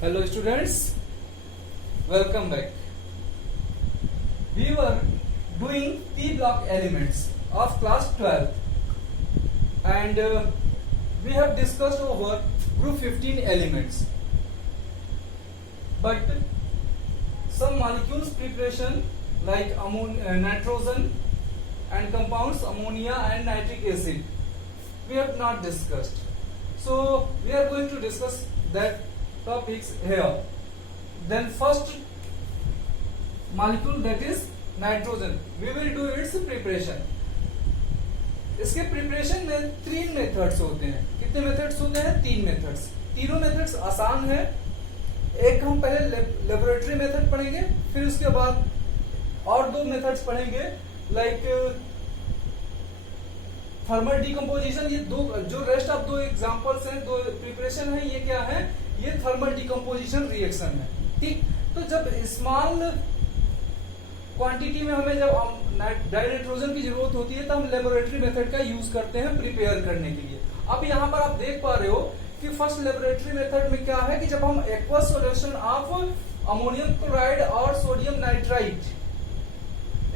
Hello students, welcome back. We were doing P block elements of class 12 and we have discussed over group 15 elements. But some molecules preparation like nitrogen and compounds ammonia and nitric acid we have not discussed. So we are going to discuss that topics here. Then first molecule, that is nitrogen, we will do its preparation. इसके preparation में 3 methods होते हैं. कितने methods होते हैं? 3 methods. तीनों methods आसान है. एक हम पहले लेबोरेटरी मेथड पढ़ेंगे, फिर उसके बाद और 2 मेथड्स पढ़ेंगे लाइक थर्मल डिकम्पोजिशन. ये दो जो रेस्ट ऑफ 2 एग्जांपल्स हैं, 2 प्रिपरेशन है, ये क्या है? ये थर्मल डिकम्पोजिशन रिएक्शन है. ठीक. तो जब स्मॉल क्वांटिटी में हमें जब डाइनाइट्रोजन की जरूरत होती है तो हम लेबोरेटरी मेथड का यूज करते हैं प्रिपेयर करने के लिए. अब यहाँ पर आप देख पा रहे हो कि फर्स्ट लेबोरेटरी मेथड में क्या है कि जब हम aqueous solution of ammonium chloride और sodium nitrite,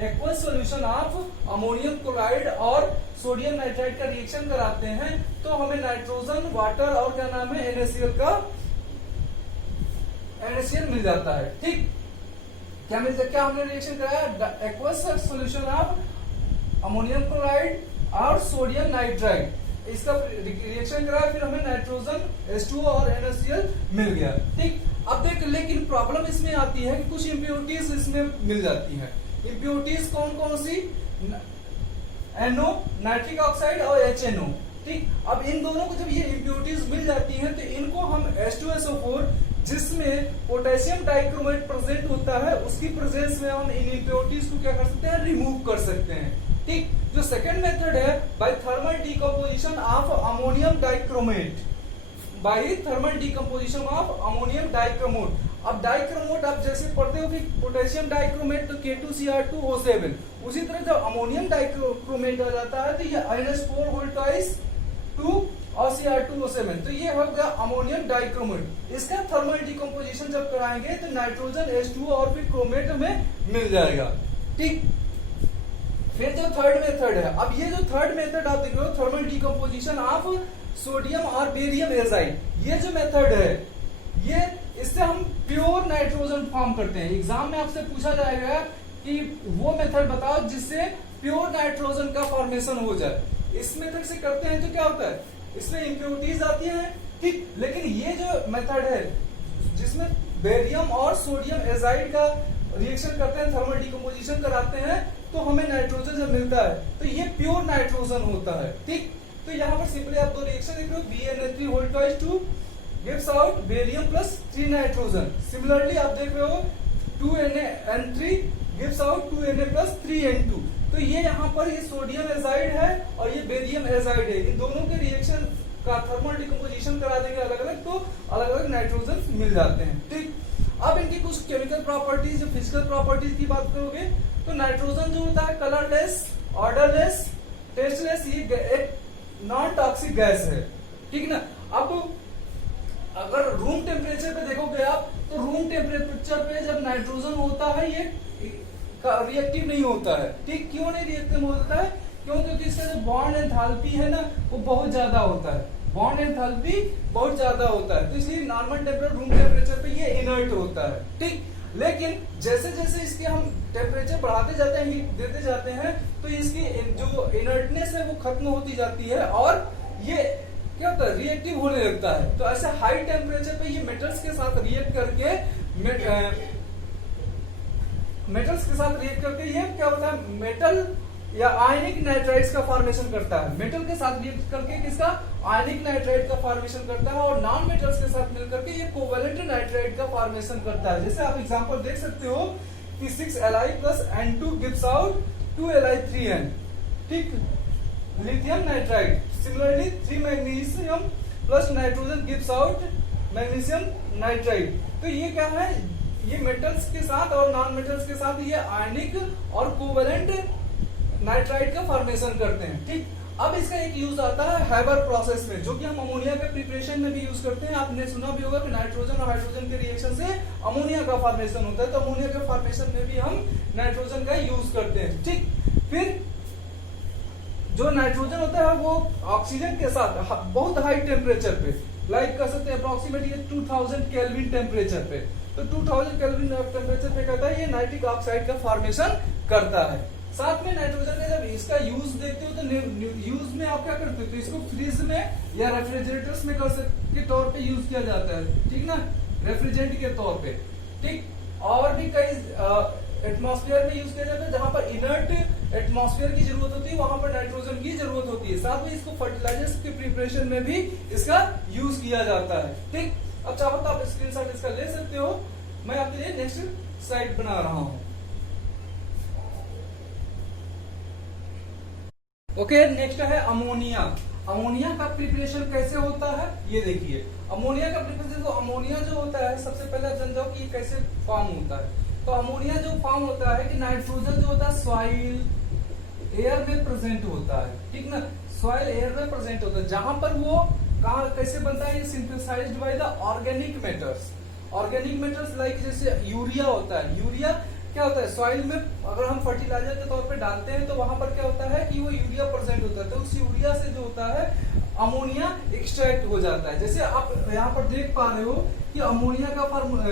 aqueous solution of ammonium chloride और सोडियम नाइट्राइट का रिएक्शन कराते हैं तो हमें नाइट्रोजन, वाटर और क्या नाम है, NaCl मिल जाता है. ठीक. क्या मिलता है? क्या हमने रिएक्शन कराया? Aqueous solution of ammonium chloride और सोडियम नाइट्राइट, इसका रिएक्शन कराया, फिर हमें नाइट्रोजन, H2O और NaCl मिल गया. ठीक. अब देख, लेकिन प्रॉब्लम इसमें आती है कि कुछ इंप्योरिटीज इसमें मिल जाती है. इंप्योरिटीज कौन कौन सी? NO, नाइट्रिक ऑक्साइड और HNO. ठीक. अब इन दोनों को जब ये इंप्योरिटीज मिल जाती हैं तो इनको हम H2SO4 जिसमें पोटेशियम डाइक्रोमेट प्रेजेंट होता है, उसकी प्रेजेंस में हम इन इंप्योरिटीज को क्या कर सकते हैं? रिमूव कर सकते हैं. ठीक. जो सेकंड मेथड है by thermal decomposition of ammonium dichromate, by thermal decomposition of ammonium dichromate. अब डाइक्रोमेट आप जैसे पढ़ते हो कि पोटेशियम डाइक्रोमेट तो K2Cr2O7, उसी तरह जब अमोनियम डाइक्रोमेट आ जाता है तो ये NH4 2 और Cr2O7, तो ये हो गया अमोनियम डाइक्रोमेट. इसका थर्मल डिकम्पोजिशन जब कराएंगे तो नाइट्रोजन, H2O और फिर क्रोमेट हमें मिल जाएगा. ठीक. फिर जो थर्ड मेथड है, अब ये जो थर्ड मेथड आप देख रहे हो थर्मल डिकम्पोजिशन ऑफ सोडियम और बेरियम एजाइड, ये जो मेथड है ये इससे हम प्योर नाइट्रोजन फॉर्म करते हैं. एग्जाम में आपसे पूछा जाएगा कि वो मेथड बताओ जिससे प्योर नाइट्रोजन का फॉर्मेशन हो जाए. इस मेथड से करते हैं तो क्या होता है? इसमें इंप्योरिटीज आती हैं. ठीक. लेकिन ये जो मेथड है जिसमें बेरियम और सोडियम एजाइड का रिएक्शन करते हैं, थर्मल डिकम्पोजिशन कराते हैं, तो हमें नाइट्रोजन जब मिलता है तो ये प्योर नाइट्रोजन होता है. ठीक. तो यहाँ पर सिंपली आप 2 रिएक्शन देख रहे हो. BNA3 gives out barium plus 3 nitrogen. Similarly आप देख रहे हो 2Na3 gives out 2Na plus 3N2. तो ये यहाँ पर ये सोडियम एजाइड है और ये बेरियम एजाइड है. इन दोनों के रिएक्शन का थर्मल डिकम्पोजिशन करा देंगे अलग अलग, तो अलग अलग नाइट्रोजन मिल जाते हैं. ठीक. अब इनकी कुछ केमिकल प्रॉपर्टीज, जो फिजिकल प्रॉपर्टीज की बात करोगे तो नाइट्रोजन जो होता है कलरलेस, ऑर्डरलेस, टेस्टलेस, ये एक नॉन टॉक्सिक गैस है. ठीक ना. अब अगर रूम टेम्परेचर पे देखोगे आप तो रूम टेम्परेचर पे जब नाइट्रोजन होता है ये रिएक्टिव नहीं होता है. ठीक. क्यों नहीं रिएक्टिव होता है? क्योंकि इसका जो बॉन्ड एंथैल्पी है ना वो बहुत ज्यादा होता है. बॉन्ड एंथैल्पी बहुत ज्यादा होता है, तो इसलिए नॉर्मल टेम्परेचर, रूम टेम्परेचर पे ये इनर्ट होता है. ठीक. लेकिन जैसे जैसे इसके हम टेम्परेचर बढ़ाते जाते हैं, हीट देते जाते हैं, तो इसकी जो इनर्टनेस है वो खत्म होती जाती है और ये क्या होता है? रिएक्टिव होने लगता है. तो ऐसे हाई टेम्परेचर पे ये मेटल्स के साथ रिएक्ट करके ये क्या होता है? मेटल या आयनिक नाइट्राइड्स का फॉर्मेशन करता है. मेटल के साथ रिएक्ट करके किसका? आयनिक नाइट्राइड का फॉर्मेशन करता है और नॉन मेटल्स के साथ मिलकर के ये कोवेलेंट नाइट्राइड का फॉर्मेशन करता है. जैसे आप एग्जांपल देख सकते हो कि 6Li plus N2 gives out 2Li3N. ठीक. Lithium nitride. Similarly 3 magnesium plus nitrogen gives out magnesium nitride. तो ये क्या है? ये मेटल्स के साथ और नॉन मेटल्स के साथ ये आयनिक और कोवेलेंट नाइट्राइड का फॉर्मेशन करते हैं. ठीक. अब इसका एक यूज आता है हैबर प्रोसेस में, जो कि हम अमोनिया के प्रिपरेशन में भी यूज करते हैं। आपने सुना भी होगा कि नाइट्रोजन और हाइड्रोजन के रिएक्शन से अमोनिया का फॉर्मेशन होता है, तो अमोनिया के फॉर्मेशन में भी हम नाइट्रोजन का यूज करते हैं। ठीक, फिर जो नाइट्रोजन होता है वो ऑक्सीजन के साथ बहुत हाई टेम्परेचर पे, लाइक कर सकते हैं अप्रोक्सीमेटली 2000 केल्विन टेम्परेचर पे, तो 2000 केल्विन टेम्परेचर पे कहता है ये नाइट्रिक ऑक्साइड का फॉर्मेशन करता है। साथ में नाइट्रोजन का जब इसका यूज देखते हो तो यूज में आप क्या करते हो, तो इसको फ्रिज में या रेफ्रिजरेटर्स में के तौर पे यूज किया जाता है, ठीक ना, रेफ्रिजरेंट के तौर पे। ठीक, और भी कई एटमॉस्फेयर में यूज किया जाता है, जहां पर इनर्ट एटमॉस्फेयर की जरूरत होती है वहां पर नाइट्रोजन की जरूरत होती है। साथ में इसको फर्टिलाइजर्स के प्रिपरेशन में भी इसका यूज किया जाता है। ठीक, अब चाहो तो आप स्क्रीनशॉट इसका ले सकते हो। मैं आपके लिए नेक्स्ट स्लाइड बना रहा हूं। ओके, नेक्स्ट है अमोनिया। अमोनिया का प्रिपरेशन कैसे होता है ये देखिए। अमोनिया का प्रिपरेशन, तो अमोनिया जो होता है सबसे पहले आप जान जाओ कि कैसे फॉर्म होता है। तो अमोनिया जो फॉर्म होता है कि नाइट्रोजन जो होता है सॉइल एयर में प्रेजेंट होता है, ठीक ना, सॉइल एयर में प्रेजेंट होता है, जहां पर वो कहा कैसे बनता है, ये synthesized by the organic matters. Organic matters like जैसे यूरिया होता है। यूरिया क्या होता है, सॉइल में अगर हम फर्टिलाइजर के तौर पे डालते हैं तो वहां पर क्या होता है कि वो यूरिया प्रेजेंट होता है, तो उस यूरिया से जो होता है अमोनिया एक्सट्रैक्ट हो जाता है। जैसे आप यहाँ पर देख पा रहे हो कि अमोनिया का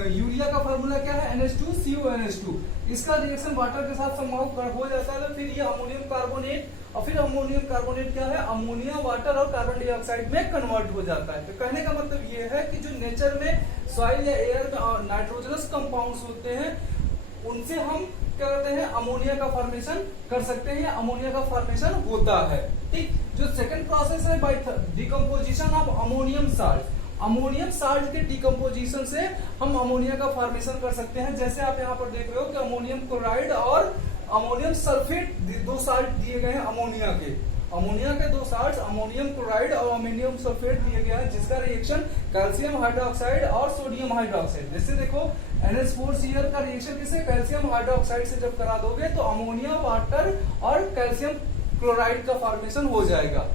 यूरिया का फार्मूला क्या है, NH2CuNH2। इसका रिएक्शन वाटर के साथ समाव हो जाता है, तो फिर ये अमोनियम कार्बोनेट, और फिर अमोनियम कार्बोनेट क्या है, अमोनिया वाटर और कार्बन डाइऑक्साइड में कन्वर्ट हो जाता है। तो कहने का मतलब ये है कि जो नेचर में सॉइल या एयर में नाइट्रोजनस कंपाउंड्स होते हैं उनसे हम क्या करते हैं, अमोनिया का फॉर्मेशन कर सकते हैं, अमोनिया का फॉर्मेशन होता है। ठीक, जो सेकंड प्रोसेस है by decomposition of ammonium salt. Ammonium salt के डिकम्पोजिशन से हम अमोनिया का फॉर्मेशन कर सकते हैं। जैसे आप यहाँ पर देख रहे हो कि अमोनियम क्लोराइड और अमोनियम सल्फेट दो साल्ट दिए गए हैं अमोनिया के। अमोनिया के दो साल्ट अमोनियम क्लोराइड और अमोनियम सल्फेट दिए गए हैं, जिसका रिएक्शन कैल्शियम हाइड्रोक्साइड और सोडियम हाइड्रोक्साइड। जैसे देखो NH4Cl का रिएक्शन किसे, कैल्शियम हाइड्रोक्साइड से जब करा दोगे तो अमोनिया वाटर और कैल्शियम क्लोराइड का फॉर्मेशन हो जाएगा।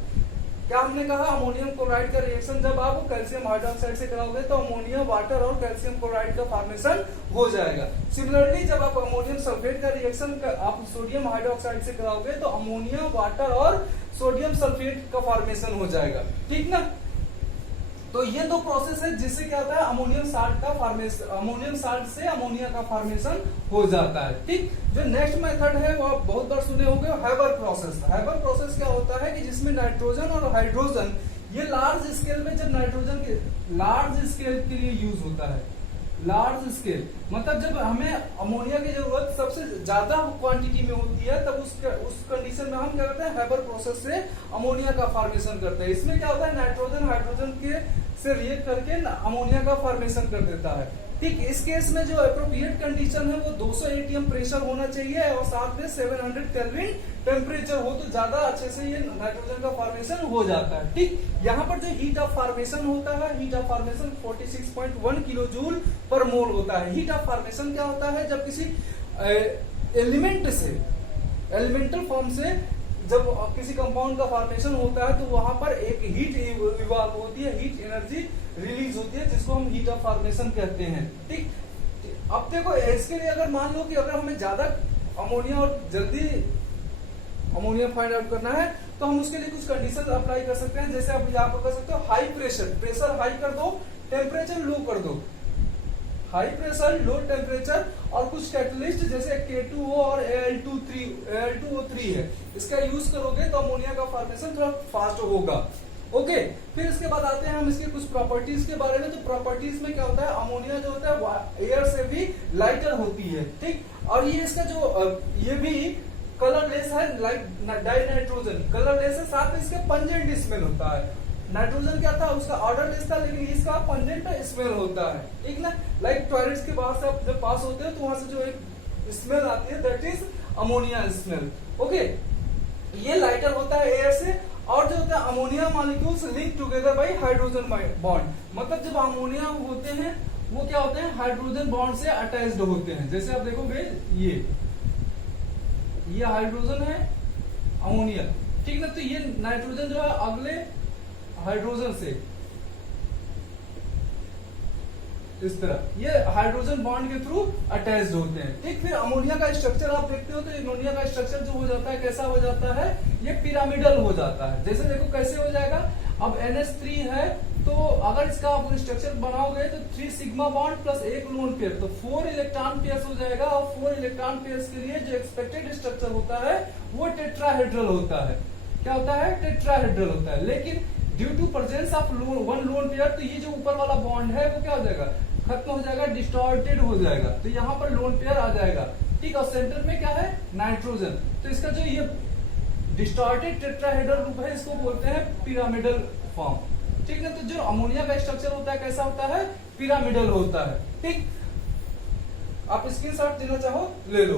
क्या हमने कहा, अमोनियम क्लोराइड का रिएक्शन जब आप कैल्शियम हाइड्रोक्साइड से कराओगे तो अमोनिया वाटर और कैल्शियम क्लोराइड का फॉर्मेशन हो जाएगा। सिमिलरली जब आप अमोनियम सल्फेट का रिएक्शन आप सोडियम हाइड्रोक्साइड से कराओगे तो अमोनिया वाटर और सोडियम सल्फेट का फॉर्मेशन हो जाएगा। ठीक ना, तो ये दो प्रोसेस है जिससे क्या होता है, अमोनियम साल्ट का फॉर्मेशन, अमोनियम साल्ट से अमोनिया का फॉर्मेशन हो जाता है। ठीक, जो नेक्स्ट मेथड है वो आप बहुत बार सुने होंगे, हैबर प्रोसेस। हैबर प्रोसेस क्या होता है कि जिसमें नाइट्रोजन और हाइड्रोजन ये लार्ज स्केल में, जब नाइट्रोजन के लार्ज स्केल के लिए यूज होता है, लार्ज स्केल मतलब जब हमें अमोनिया की जरूरत सबसे ज्यादा क्वांटिटी में होती है, तब उस कंडीशन में हम क्या करते हैं, हैबर प्रोसेस से अमोनिया का फॉर्मेशन करते हैं। इसमें क्या होता है, नाइट्रोजन हाइड्रोजन के से रिएक्ट करके अमोनिया का फॉर्मेशन कर देता है। ठीक, इस केस में जो एप्रोप्रिएट कंडीशन है वो 200 atm प्रेशर होना चाहिए और साथ में 700 केल्विन टेम्परेचर हो, तो ज्यादा अच्छे से ये नाइट्रोजन का फॉर्मेशन हो जाता है। ठीक, यहाँ पर जो हीट ऑफ फॉर्मेशन होता है, heat of formation 46.1 kilo joule पर मोल होता है। हीट ऑफ फॉर्मेशन क्या होता है, जब किसी एलिमेंट से, एलिमेंटल फॉर्म से जब किसी कंपाउंड का फॉर्मेशन होता है तो वहां पर एक हीट इवॉल्व होती है, हीट एनर्जी रिलीज होती है, जिसको हम हीट ऑफ फॉर्मेशन कहते हैं। ठीक, अब देखो इसके लिए अगर मान लो कि अगर हमें ज्यादा अमोनिया और जल्दी अमोनिया फाइंड आउट करना है तो हम उसके लिए कुछ कंडीशन अप्लाई कर सकते हैं। जैसे आप यहाँ पर कर सकते हो हाई प्रेशर, प्रेशर हाई कर दो, टेम्परेचर लो कर दो, हाई प्रेशर लो टेम्परेचर, और कुछ कैटलिस्ट जैसे K2O और Al2O3 है, इसका यूज करोगे तो अमोनिया का फॉर्मेशन थोड़ा फास्ट होगा। ओके, फिर इसके बाद आते हैं हम इसके कुछ प्रॉपर्टीज के बारे में। तो प्रॉपर्टीज में क्या होता है, अमोनिया जो होता है एयर से भी लाइटर होती है। ठीक, और ये इसका जो ये भी कलरलेस है, लाइक डाई नाइट्रोजन कलरलेस है, साथ में इसके पंजेंट स्मेल होता है। नाइट्रोजन क्या था, उसका ऑर्डरलेस था, लेकिन इसका पंजेंट स्मेल होता है। ठीक ना, लाइक टॉयलेट्स के बाहर से आप जब पास होते हो तो वहां से जो एक स्मेल आती है, that is ammonia smell. Okay, ये लाइटर होता है एयर से, और जो होता है ammonia molecules link together by hydrogen bond. मतलब जब अमोनिया होते हैं वो क्या होते हैं, हाइड्रोजन बॉन्ड से अटैच्ड होते हैं। जैसे आप देखोगे ये हाइड्रोजन है, अमोनिया, ठीक ना। तो ये नाइट्रोजन जो है अगले हाइड्रोजन से इस तरह ये हाइड्रोजन बॉन्ड के थ्रू अटैच्ड होते हैं। ठीक, फिर अमोनिया का स्ट्रक्चर आप देखते हो तो अमोनिया का स्ट्रक्चर जो हो जाता है कैसा हो जाता है, ये पिरामिडल हो जाता है। जैसे देखो कैसे हो जाएगा, अब NH3 है तो अगर इसका आप स्ट्रक्चर बनाओगे तो 3 सिग्मा बॉन्ड प्लस एक लोन पेयर, तो 4 इलेक्ट्रॉन पेयर्स हो जाएगा। और 4 इलेक्ट्रॉन पेयर्स के लिए जो एक्सपेक्टेड स्ट्रक्चर होता है वो टेट्राहेड्रल होता है। क्या होता है, टेट्राहेड्रल होता है। लेकिन due to presence of one lone pair, तो ये जो ऊपर वाला बॉन्ड है वो क्या हो जाएगा, खत्म हो जाएगा, डिस्टॉर्टेड हो जाएगा। तो यहाँ पर लोन पेयर आ जाएगा। ठीक, और सेंटर में क्या है, नाइट्रोजन। तो इसका जो ये डिस्टॉर्टेड टेट्राहेड्रल रूप है इसको बोलते हैं पिरामिडल फॉर्म। ठीक है, तो जो अमोनिया का स्ट्रक्चर होता है कैसा होता है, पिरामिडल होता है। ठीक, आप स्क्रीनशॉट देना चाहो ले लो।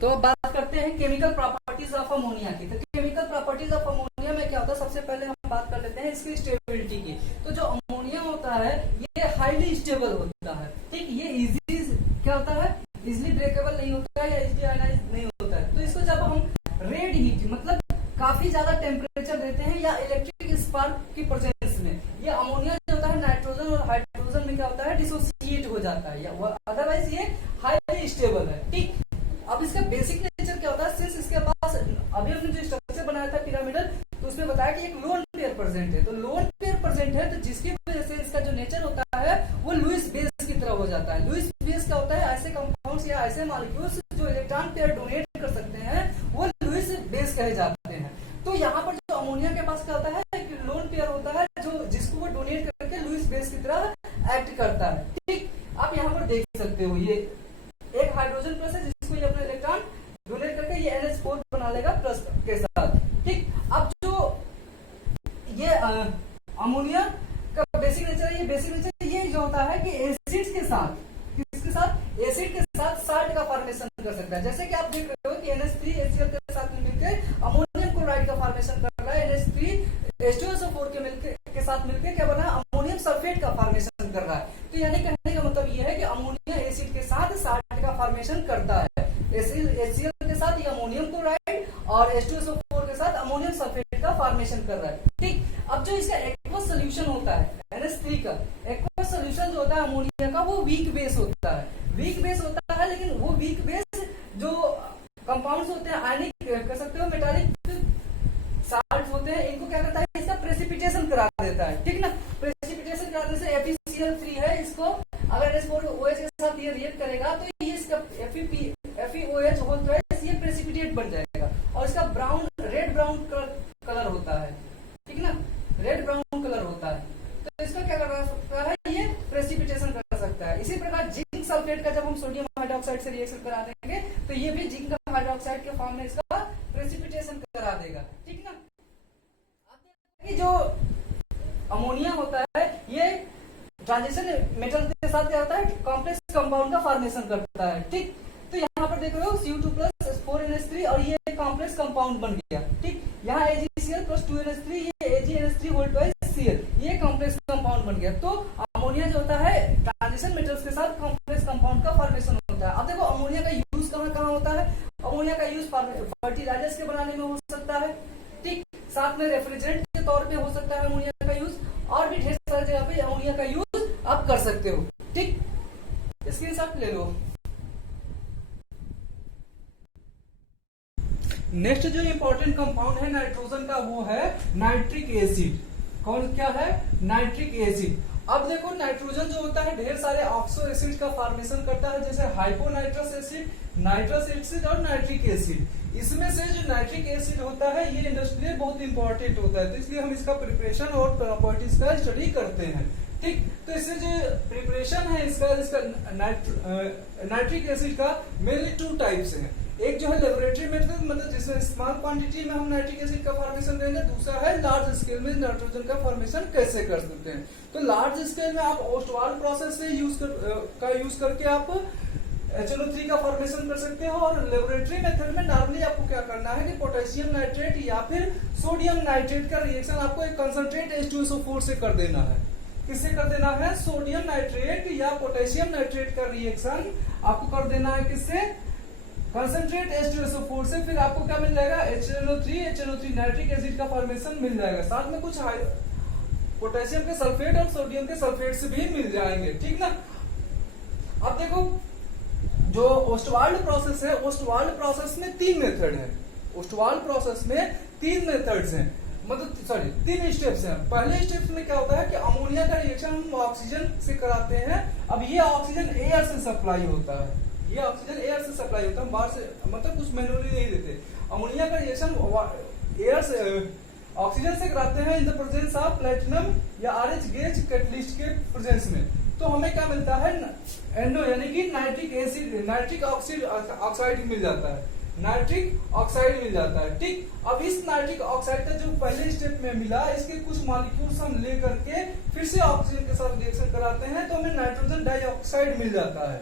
तो अब बात करते हैं केमिकल प्रॉपर्टीज ऑफ अमोनिया की। तो केमिकल प्रॉपर्टीज ऑफ अमोनिया में क्या होता है, सबसे पहले हम बात कर लेते हैं इसकी स्टेबिलिटी की। तो जो अमोनिया होता है ये हाईली स्टेबल होता है। ठीक, ये इजी क्या होता है, इजिली ब्रेकेबल नहीं होता है या इजिली आयनाइज नहीं होता है। तो इसको जब हम रेड हीट मतलब काफी ज्यादा टेम्परेचर देते हैं या इलेक्ट्रिक स्पार्क की प्रेजेंस में, ये अमोनिया जो होता है नाइट्रोजन और हाइड्रोजन में क्या होता है, डिसोसिएट हो जाता है, या अदरवाइज ये हाईली स्टेबल है। ठीक, अब इसका बेसिक नेचर क्या होता है, सिंस इसके पास अभी हमने जो स्ट्रक्चर बनाया था पिरामिडल, तो उसमें बताया कि एक लोन पेयर प्रेजेंट है। तो लोन पेयर प्रेजेंट है तो जिसकी वजह से इसका जो नेचर होता है वो लुईस बेस की तरह हो जाता है। लुईस बेस क्या होता है, ऐसे कंपाउंड्स या ऐसे मॉलिक्यूल्स जो इलेक्ट्रॉन पेयर डोनेट कर सकते हैं वो लुईस बेस कहे जाते हैं। तो यहाँ पर जो अमोनिया के पास क्या होता है, एक लोन पेयर होता है जो जिसको वो डोनेट करके लुईस बेस की तरह एक्ट करता है। ठीक, आप यहाँ पर देख सकते हो ये एक हाइड्रोजन प्लस है जिसको ये अपना इलेक्ट्रॉन डोनेट करके ये NH4 बना लेगा प्लस के साथ। ठीक, अब जो ये अमोनिया का बेसिक नेचर है, ये बेसिक नेचर ये जो होता है कि एसिड के साथ, किसके साथ, एसिड के साथ साल्ट का फॉर्मेशन कर सकता है। जैसे कि आप देख रहे हो कि NH3 HCl के साथ मिलकर अमोनियम क्लोराइड का फॉर्मेशन कर रहा है, NH3 H2SO4 के साथ मिलकर क्या बना, अमोनियम सल्फेट का फॉर्मेशन कर रहा है। तो यानी कहने का मतलब ये है कि अमोनिया एसिड के साथ साल्ट का फॉर्मेशन करता है। HCl के साथ ये अमोनियम क्लोराइड और H2SO4 के साथ अमोनियम सल्फेट का फॉर्मेशन कर रहा है। ठीक, अब जो इसका एक्वस सोल्यूशन होता है NH3 का, एक्वस सोल्यूशन जो होता है अमोनिया का वो वीक बेस होता है। वीक बेस होता है, लेकिन वो वीक बेस जो कंपाउंड्स होते हैं आयनिक कह सकते हो मेटालिक साल्ट होते हैं, इनको क्या करता है, इसका प्रेसिपिटेशन करा देता है। ठीक ना, प्रेसिपिटेशन कराने से FeCl3 है, इसको अगर NH4OH के साथ ये रिएक्ट करेगा तो ये इसका FeOH होल ट्वाइस ये प्रेसिपिटेट बन जाएगा और इसका ब्राउन रेड ब्राउन कलर होता है। ठीक ना, रेड ब्राउन कलर होता है। तो इसका क्या कर सकता है, ये प्रेसिपिटेशन कर सकता है। इसी प्रकार जिंक सल्फेट का जब हम सोडियम हाइड्रोक्साइड से रिएक्शन करा देंगे तो ये भी जिंक हाइड्रोक्साइड के फॉर्म में इसका प्रेसिपिटेशन करा देगा। ठीक ना, जो अमोनिया होता है ये ट्रांजिशन मेटल के साथ क्या होता है, कॉम्प्लेक्स कंपाउंड का फॉर्मेशन करता है। ठीक, तो यहाँ पर देख रहे हो Cu2 + 4NH3 और ये कॉम्प्लेक्स कंपाउंड बन गया। ठीक, यहाँ AgCl + 2NH3 ये AgNH3 ये कॉम्प्लेक्स कंपाउंड बन गया। तो अमोनिया जो होता है ट्रांजिशन मेटल्स के साथ कॉम्प्लेक्स कंपाउंड का फॉर्मेशन होता है। अब देखो अमोनिया का यूज कहाँ होता है, अमोनिया का यूज फर्टिलाइजर्स के बनाने में हो सकता है। ठीक, साथ में रेफ्रिजरेंट के तौर पे हो सकता है अमोनिया का यूज, और भी ढेर सारी जगह पे अमोनिया का यूज आप कर सकते हो। ठीक, स्क्रीनशॉट ले लो। नेक्स्ट जो इंपॉर्टेंट कंपाउंड है नाइट्रोजन का वो है नाइट्रिक एसिड। कौन क्या है, नाइट्रिक एसिड। अब देखो नाइट्रोजन जो होता है ढेर सारे ऑक्सो एसिड का फॉर्मेशन करता है, जैसे हाइपोनाइट्रस एसिड, नाइट्रस एसिड और नाइट्रिक एसिड। इसमें से जो नाइट्रिक एसिड होता है ये इंडस्ट्रियल बहुत इंपॉर्टेंट होता है, तो इसलिए हम इसका प्रिपरेशन और प्रॉपर्टीज का स्टडी करते हैं। ठीक, तो इससे जो प्रिपरेशन है इसका नाइट्रिक एसिड का मेनली 2 टाइप्स हैं। एक जो है लेबोरेटरी मेथड, मतलब जिसमें स्मॉल क्वांटिटी में हम नाइट्रिक एसिड का फॉर्मेशन करेंगे। दूसरा है लार्ज स्केल में नाइट्रोजन का फॉर्मेशन कैसे कर सकते हैं। तो लार्ज स्केल में आप ओस्टवाल्ड प्रोसेस से यूज करके आप HNO3 का फॉर्मेशन कर सकते हो। और लेबोरेटरी मेथड में नॉर्मली आपको क्या करना है कि पोटेशियम नाइट्रेट या फिर सोडियम नाइट्रेट का रिएक्शन आपको एक कंसंट्रेट H2SO4 से कर देना है। किससे कर देना है, सोडियम नाइट्रेट या पोटेशियम नाइट्रेट का रिएक्शन आपको कर देना है किससे, कंसंट्रेट H2SO4 से, फिर आपको क्या मिल जाएगा, HNO3 नाइट्रिक एसिड का फॉर्मेशन मिल जाएगा, साथ में कुछ पोटेशियम के सल्फेट और सोडियम के सल्फेट से भी मिल जाएंगे, ठीक ना। अब देखो जो ओस्टवाल्ड प्रोसेस है, ओस्टवाल्ड प्रोसेस में 3 मेथड है, ओस्टवाल्ड प्रोसेस में 3 मेथड्स हैं, मतलब सॉरी 3 स्टेप्स हैं। पहले स्टेप्स में क्या होता है कि अमोनिया का रिएक्शन हम ऑक्सीजन से कराते हैं। अब ये ऑक्सीजन एयर से सप्लाई होता है, ये ऑक्सीजन एयर से सप्लाई होता है, बाहर से मतलब कुछ मैन्युअली नहीं देते। अमोनिया का रिएक्शन एयर से ऑक्सीजन से कराते हैं in the presence of platinum या RH गेज कैटलिस्ट के प्रेजेंस में। तो हमें क्या मिलता है, NO यानी कि नाइट्रिक एसिड, नाइट्रिक ऑक्साइड मिल जाता है, नाइट्रिक ऑक्साइड मिल जाता है, ठीक। अब इस नाइट्रिक ऑक्साइड का जो पहले स्टेप में मिला, इसके कुछ मॉलिक्यूल्स हम ले करके फिर से ऑक्सीजन के साथ रिएक्शन कराते हैं तो हमें नाइट्रोजन डाइऑक्साइड मिल जाता है।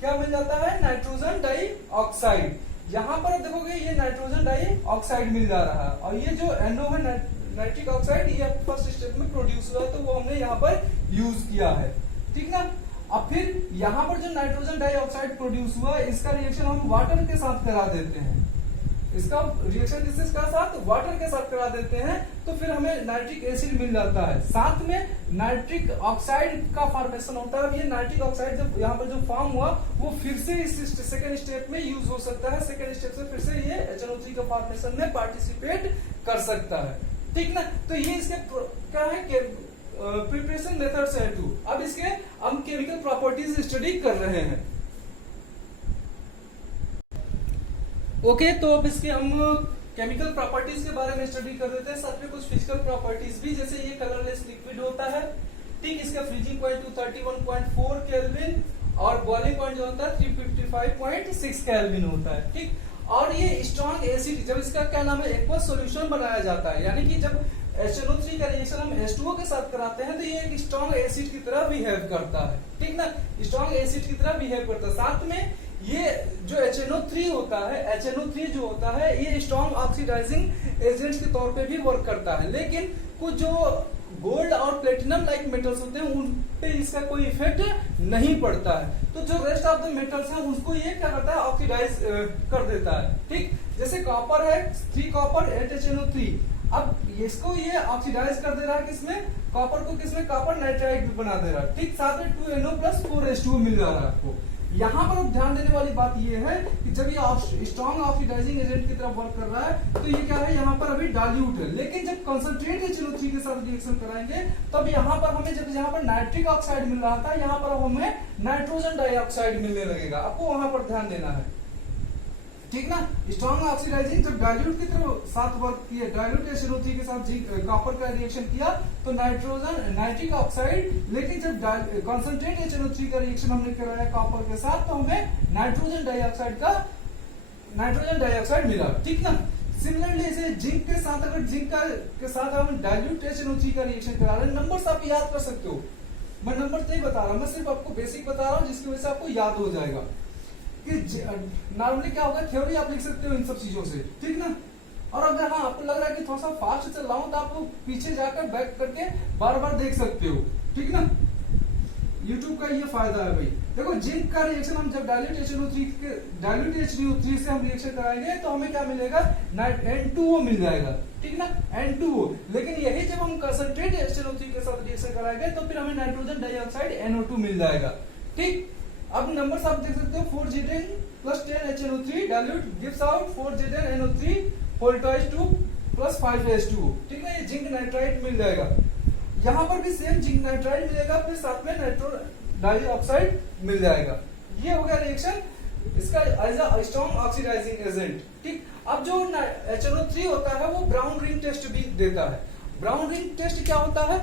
क्या मिल जाता है, नाइट्रोजन डाइऑक्साइड। यहाँ पर देखोगे ये नाइट्रोजन डाइऑक्साइड मिल जा रहा है, और ये जो NO है नाइट्रिक ऑक्साइड, ये फर्स्ट स्टेप में प्रोड्यूस हुआ है, तो वो हमने यहाँ पर यूज किया है, ठीक ना। अब फिर यहाँ पर जो नाइट्रोजन डाइऑक्साइड प्रोड्यूस हुआ, इसका रिएक्शन हम वाटर के साथ करा देते हैं, इसका रिएक्शन किसके साथ, वाटर के साथ करा देते हैं, तो फिर हमें नाइट्रिक एसिड मिल जाता है, साथ में नाइट्रिक ऑक्साइड का फॉर्मेशन होता है। अब ये नाइट्रिक ऑक्साइड जब यहाँ पर जो फॉर्म हुआ, वो फिर से इस सेकेंड स्टेप में यूज हो सकता है, सेकेंड स्टेप से फिर से ये HNO3 का फॉर्मेशन में पार्टिसिपेट कर सकता है, ठीक ना। तो ये इसके क्या है, प्रिपरेशन मेथड्स है 2। अब इसके हम केमिकल प्रॉपर्टीज स्टडी कर रहे हैं। ओके, तो अब इसके हम केमिकल प्रॉपर्टीज के बारे में स्टडी कर रहे थे, साथ में कुछ फिजिकल प्रॉपर्टीज भी, जैसे ये कलरलेस लिक्विड होता है, ठीक। इसका फ्रीजिंग पॉइंट 231.4 केल्विन और बॉइलिंग पॉइंट जो होता है 355.6 केल्विन होता है, ठीक। और ये स्ट्रॉन्ग एसिड, जब इसका क्या नाम है, एक्वस सॉल्यूशन बनाया जाता है, यानी कि जब HNO3 का रिएक्शन हम H2O के साथ कराते हैं तो ये एक स्ट्रॉन्ग एसिड की तरह बिहेव करता है, ठीक ना, स्ट्रॉन्ग एसिड की तरह बिहेव करता है। साथ में ये जो HNO3 होता है, HNO3 जो होता है, ये स्ट्रॉन्ग ऑक्सीडाइजिंग एजेंट के तौर पे भी वर्क करता है, लेकिन कुछ जो गोल्ड और प्लेटिनम लाइक मेटल्स होते हैं उन पे इसका कोई इफेक्ट नहीं पड़ता है। तो जो रेस्ट ऑफ द मेटल्स हैं उसको ये क्या करता है, ऑक्सीडाइज कर देता है, ठीक। जैसे कॉपर है, 3 कॉपर 8 HNO3, अब इसको ये ऑक्सीडाइज कर दे रहा है, किसमें, कॉपर को, किसमें, कॉपर नाइट्राइड भी बना दे रहा है, ठीक। साथ में 2NO + 4H2O मिल रहा है आपको। यहाँ पर ध्यान देने वाली बात ये है कि जब ये स्ट्रॉन्ग ऑक्सीडाइजिंग एजेंट की तरफ वर्क कर रहा है तो ये क्या है, यहाँ पर अभी डाइल्यूट है, लेकिन जब कंसंट्रेट HNO3 के साथ रिएक्शन कराएंगे तब यहाँ पर हमें, जब यहाँ पर नाइट्रिक ऑक्साइड मिल रहा था, यहाँ पर अब हमें नाइट्रोजन डाइऑक्साइड मिलने लगेगा, आपको वहां पर ध्यान देना है, ठीक ना। स्ट्रॉन्ग ऑक्सीडाइजिंग जब डाइल्यूट की तरफ साथ वर्क किया, डाइल्यूट HNO3 के साथ कॉपर का रिएक्शन किया तो नाइट्रिक ऑक्साइड, लेकिन जब कंसंट्रेट HNO3 का रिएक्शन हमने कराया कॉपर के साथ तो हमें नाइट्रोजन डाइऑक्साइड मिला, ठीक ना। सिमिलरली इसे जिंक के साथ, अगर जिंक के साथ हम डाइल्यूट HNO3 का रिएक्शन करा रहे हैं, नंबर्स आप याद कर सकते हो, मैं नंबर नहीं बता रहा, मैं सिर्फ आपको बेसिक बता रहा हूँ जिसकी वजह से आपको याद हो जाएगा कि नॉर्मली क्या होगा, थ्योरी आप लिख सकते हो इन सब चीजों से, ठीक ना। और अगर हाँ आपको लग रहा है कि थोड़ा सा फास्ट चल रहा हूं तो आप पीछे जाकर बैक करके बार बार देख सकते हो, ठीक ना। YouTube का ये फायदा है भाई। देखो जिंक का रिएक्शन हम जब डाइल्यूट HNO3 से हम रिएक्शन कराएंगे तो हमें क्या मिलेगा, N2O मिल जाएगा, ठीक ना, N2O। लेकिन यही जब हम कंसंट्रेट HNO3 के साथ रिएक्शन कराएंगे तो फिर हमें नाइट्रोजन डाइऑक्साइड NO2 मिल जाएगा, ठीक। अब नंबर्स आप देख सकते हो, 4Zn + 10 HNO3 dilute gives out 4Zn NO3 whole twice 2 + 5H2O, ठीक है। ये जिंक नाइट्राइड मिल जाएगा, यहाँ पर भी सेम जिंक नाइट्राइड मिलेगा, फिर साथ में नाइट्रो डाइऑक्साइड मिल जाएगा। ये हो गया रिएक्शन इसका as a strong oxidizing agent, ठीक। अब जो HNO3 होता है वो ब्राउन रिंग टेस्ट भी देता है। ब्राउन रिंग टेस्ट क्या होता है,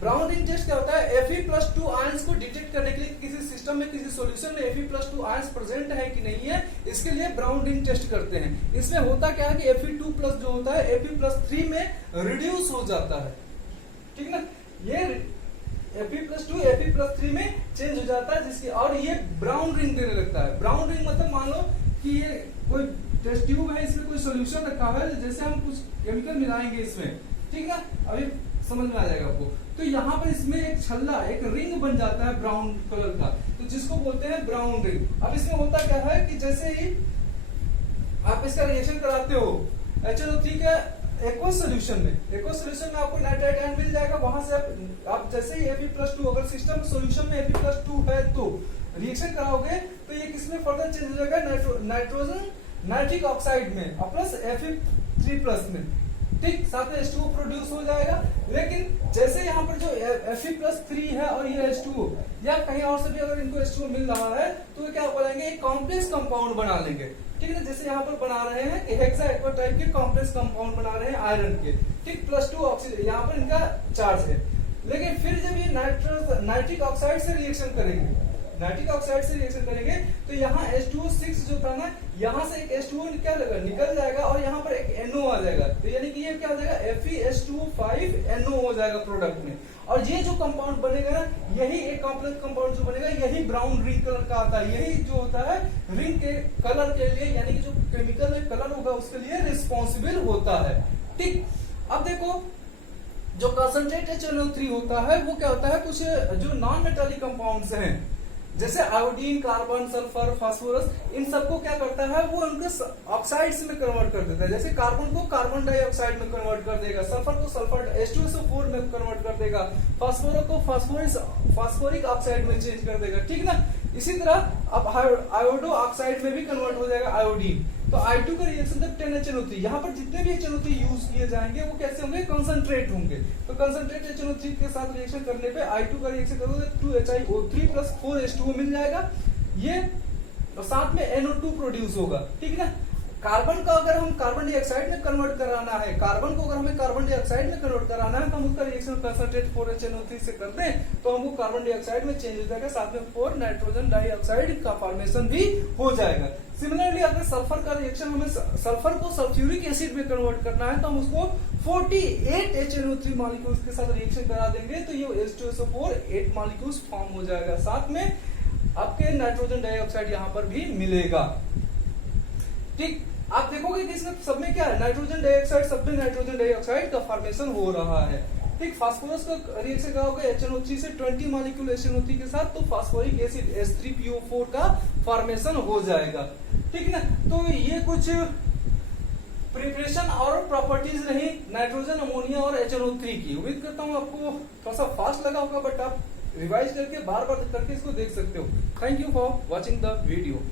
ब्राउन रिंग टेस्ट क्या होता है, Fe+2 आयंस को डिटेक्ट करने के लिए किसी सिस्टम में, किसी सॉल्यूशन में Fe+2 आयंस प्रेजेंट है कि नहीं है, इसके लिए ब्राउन रिंग टेस्ट करते हैं। इसमें होता क्या है कि Fe2+ जो होता है Fe+3 में रिड्यूस हो जाता है, ठीक ना। ये Fe+2 Fe+3 में चेंज हो जाता है, जिसकी और ये ब्राउन रिंग देने लगता है। ब्राउन रिंग मतलब मान लो कि ये कोई टेस्ट ट्यूब है, इसमें कोई सॉल्यूशन रखा है, जैसे हम कुछ केमिकल मिलाएंगे इसमें, ठीक ना। अभी समझ में आ जाएगा आपको। तो यहाँ पर इसमें एक छल्ला, एक रिंग बन जाता है ब्राउन कलर का, तो जिसको बोलते हैं ब्राउन रिंग। अब इसमें होता क्या है कि जैसे ही आप इसका रिएक्शन कराते हो HNO3 के एक्वस सोल्यूशन में आपको नाइट्राइट आयन मिल जाएगा। वहां से आप जैसे ही Fe+2, अगर सिस्टम सोल्यूशन में Fe+2 है तो रिएक्शन कराओगे तो ये किसमें फर्दर चेंज हो जाएगा, नाइट्रोजन नाइट्रिक ऑक्साइड में प्लस Fe3+ में, ठीक, साथ में H2O प्रोड्यूस हो जाएगा। लेकिन जैसे यहाँ पर जो Fe+3 है और ये H2O, या कहीं और से भी अगर इनको H2O मिल रहा है तो ये क्या बोलेंगे, एक कॉम्प्लेक्स कंपाउंड बना लेंगे, ठीक है। जैसे यहाँ पर बना रहे हैं हेक्सा एक्वा टाइप के कॉम्प्लेक्स कंपाउंड बना रहे हैं आयरन के, ठीक, +2 ऑक्सीजन यहाँ पर इनका चार्ज है। लेकिन फिर जब ये नाइट्रिक ऑक्साइड से रिएक्शन करेंगे, तो यहाँ H2O6 जो था ना, यहाँ से एक H2O क्या लगा निकल जाएगा और यहाँ पर एक NO आ जाएगा, तो यानी कि ये क्या हो जाएगा, FeH2O5NO हो जाएगा प्रोडक्ट में। और ये जो कंपाउंड बनेगा ना, यही एक कॉम्प्लेक्स कंपाउंड जो बनेगा, यही ब्राउन रिंग कलर का आता है। यही जो होता है रिंग के कलर के लिए, यानी कि जो केमिकल में कलर होगा उसके लिए रिस्पॉन्सिबल होता है, ठीक। अब देखो जो कंसंट्रेट HNO3 होता है वो क्या होता है, कुछ जो नॉन मेटालिक कंपाउंड्स हैं जैसे आयोडीन, कार्बन, सल्फर, फास्फोरस, इन सबको क्या करता है, वो उनको ऑक्साइड्स में कन्वर्ट कर देता है। जैसे कार्बन को कार्बन डाइऑक्साइड में कन्वर्ट कर देगा, सल्फर को सल्फर H2SO4 में कन्वर्ट कर देगा, फास्फोरस को फास्फोरिक ऑक्साइड में चेंज कर देगा, ठीक ना। इसी तरह अब आयोडो ऑक्साइड में भी कन्वर्ट हो जाएगा आयोडीन। तो I2 का रिएक्शन जब 10HNO3, यहाँ पर जितने भी HNO3 यूज किए जाएंगे वो कैसे होंगे, कंसंट्रेट होंगे। तो कंसंट्रेट HNO3 के साथ रिएक्शन करने पे I2 का रिएक्शन करोगे 2HiO3 + 4H2O मिल जाएगा, ये और साथ में NO2 प्रोड्यूस होगा, ठीक है ना। कार्बन का अगर हम कार्बन डाइऑक्साइड में कन्वर्ट कराना है, कार्बन को अगर हमें कार्बन डाइऑक्साइड में कन्वर्ट कराना है तो हम उसका रिएक्शन कंसंट्रेट 4HNO3 से कर दें तो हमको कार्बन डाइऑक्साइड में चेंज हो जाएगा, साथ में 4 नाइट्रोजन डाइऑक्साइड का फॉर्मेशन भी हो जाएगा। सिमिलरली अगर सल्फर का रिएक्शन, हमें सल्फर को सल्फ्यूरिक एसिड में कन्वर्ट करना है तो हम उसको 48 HNO3 मॉलिक्यूल्स के साथ रिएक्शन करा देंगे तो ये H2SO4 8 मॉलिक्यूल्स फॉर्म हो जाएगा, साथ में आपके नाइट्रोजन डाइऑक्साइड यहाँ पर भी मिलेगा, ठीक। आप देखोगे कि इसमें सब में क्या है, नाइट्रोजन डाइऑक्साइड, सब में नाइट्रोजन डाइऑक्साइड का फॉर्मेशन हो रहा है, ठीक। फास्फोरस का रिएक्शन कराओगे HNO3 से 20 मॉलिक्यूल HNO3 के साथ तो फास्फोरिक एसिड H3PO4 का फॉर्मेशन हो जाएगा, ठीक ना। तो ये कुछ प्रिपरेशन और प्रॉपर्टीज रही नाइट्रोजन, अमोनिया और HNO3 की। उम्मीद करता हूँ आपको थोड़ा सा फास्ट लगा होगा, बट आप रिवाइज करके बार बार करके इसको देख सकते हो। Thank you for watching the video.